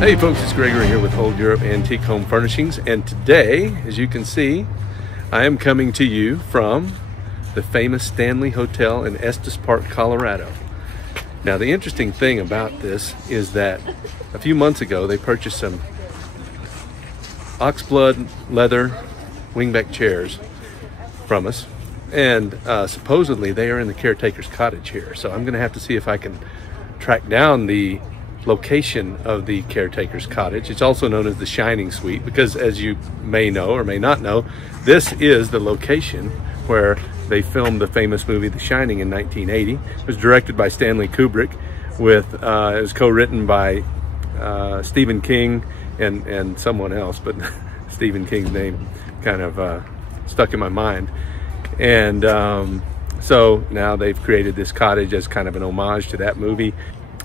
Hey folks, it's Gregory here with Old Europe Antique Home Furnishings, and today, as you can see, I am coming to you from the famous Stanley Hotel in Estes Park, Colorado. Now, the interesting thing about this is that a few months ago they purchased some oxblood leather wingback chairs from us, and supposedly they are in the Caretaker's cottage here. So I'm gonna have to see if I can track down the location of the Caretaker's cottage. It's also known as the Shining Suite because, as you may know or may not know, this is the location where they filmed the famous movie The Shining in 1980. It was directed by Stanley Kubrick, with it was co-written by Stephen King and someone else, but Stephen King's name kind of stuck in my mind. And so now they've created this cottage as kind of an homage to that movie.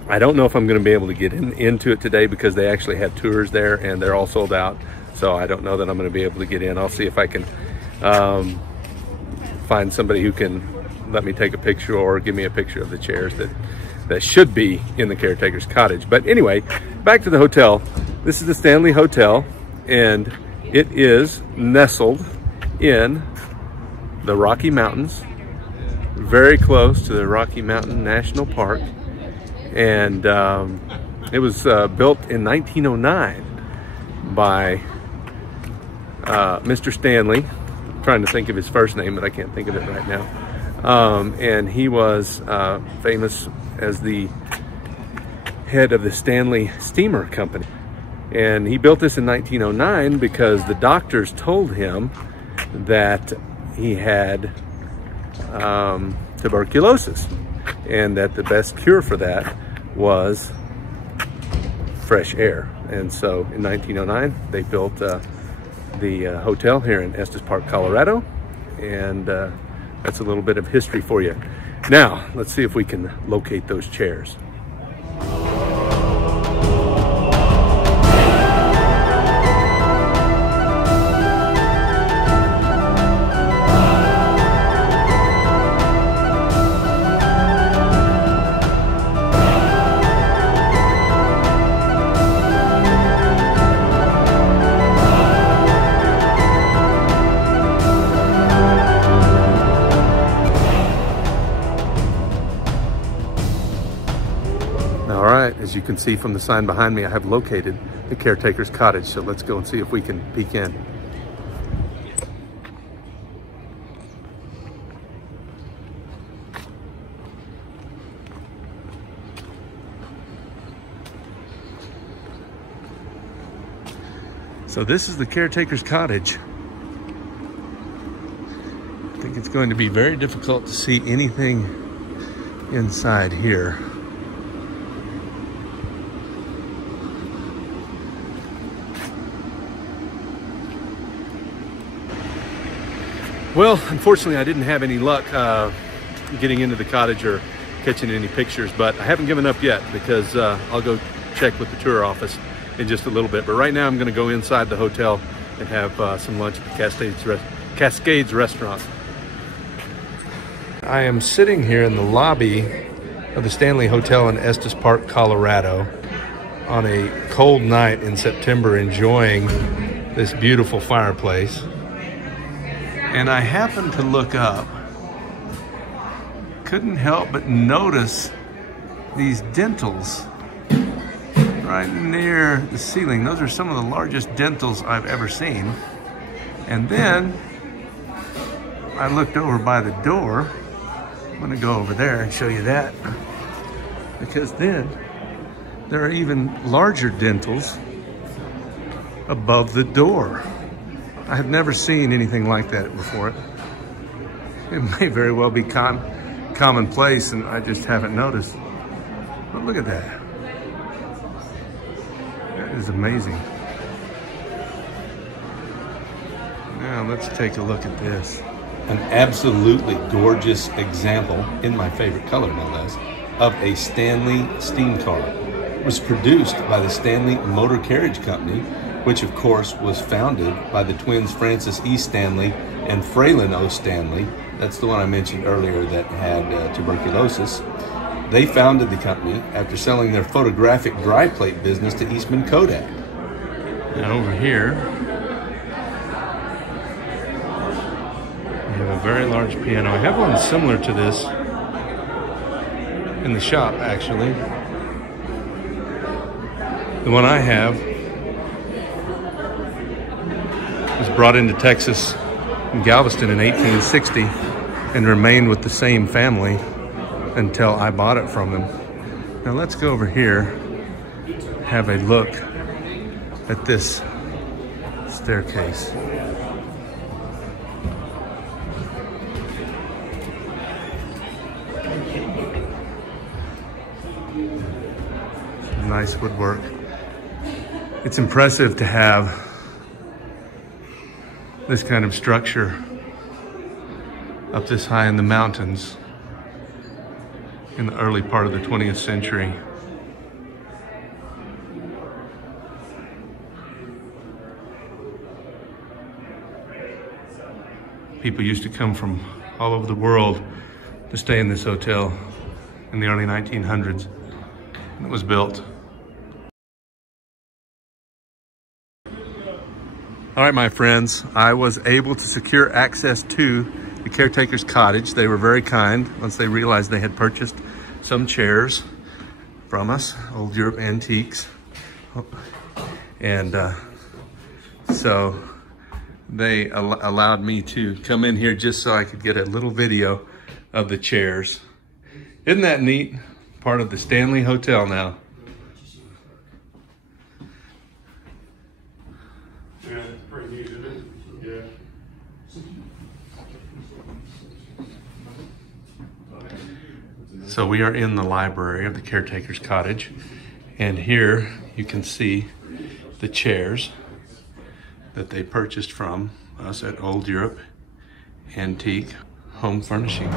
I don't know if I'm going to be able to get into it today because they actually had tours there and they're all sold out. So I don't know that I'm going to be able to get in. I'll see if I can find somebody who can let me take a picture or give me a picture of the chairs that should be in the Caretaker's cottage. But anyway, back to the hotel. This is the Stanley Hotel, and it is nestled in the Rocky Mountains, very close to the Rocky Mountain National Park. And it was built in 1909 by Mr. Stanley. I'm trying to think of his first name, but I can't think of it right now. And he was famous as the head of the Stanley Steamer Company. And he built this in 1909 because the doctors told him that he had tuberculosis, and that the best cure for that was fresh air. And so in 1909 they built the hotel here in Estes Park, Colorado, and that's a little bit of history for you. Now let's see if we can locate those chairs. As you can see from the sign behind me, I have located the Caretaker's cottage. So let's go and see if we can peek in. So this is the Caretaker's cottage. I think it's going to be very difficult to see anything inside here. Well, unfortunately, I didn't have any luck getting into the cottage or catching any pictures, but I haven't given up yet because I'll go check with the tour office in just a little bit. But right now, I'm going to go inside the hotel and have some lunch at the Cascades restaurant. I am sitting here in the lobby of the Stanley Hotel in Estes Park, Colorado, on a cold night in September, enjoying this beautiful fireplace. And I happened to look up, couldn't help but notice these dentals right near the ceiling. Those are some of the largest dentals I've ever seen. And then I looked over by the door. I'm gonna go over there and show you that, because then there are even larger dentals above the door. I have never seen anything like that before. It may very well be commonplace and I just haven't noticed. But look at that. That is amazing. Now let's take a look at this. An absolutely gorgeous example, in my favorite color no less, of a Stanley steam car. It was produced by the Stanley Motor Carriage Company, which of course was founded by the twins Francis E. Stanley and Fraylin O. Stanley. That's the one I mentioned earlier that had tuberculosis. They founded the company after selling their photographic dry plate business to Eastman Kodak. And over here, we have a very large piano. I have one similar to this in the shop, actually. The one I have was brought into Texas in Galveston in 1860 and remained with the same family until I bought it from them. Now let's go over here, have a look at this staircase. Nice woodwork. It's impressive to have this kind of structure up this high in the mountains in the early part of the 20th century. People used to come from all over the world to stay in this hotel in the early 1900s when it was built. All right, my friends, I was able to secure access to the Caretaker's cottage. They were very kind once they realized they had purchased some chairs from us, Old Europe Antiques. And so they allowed me to come in here just so I could get a little video of the chairs. Isn't that neat? Part of the Stanley Hotel now. Yeah, it's pretty neat, isn't it? Yeah. So we are in the library of the Caretaker's cottage, and here you can see the chairs that they purchased from us at Old Europe Antique Home Furnishings.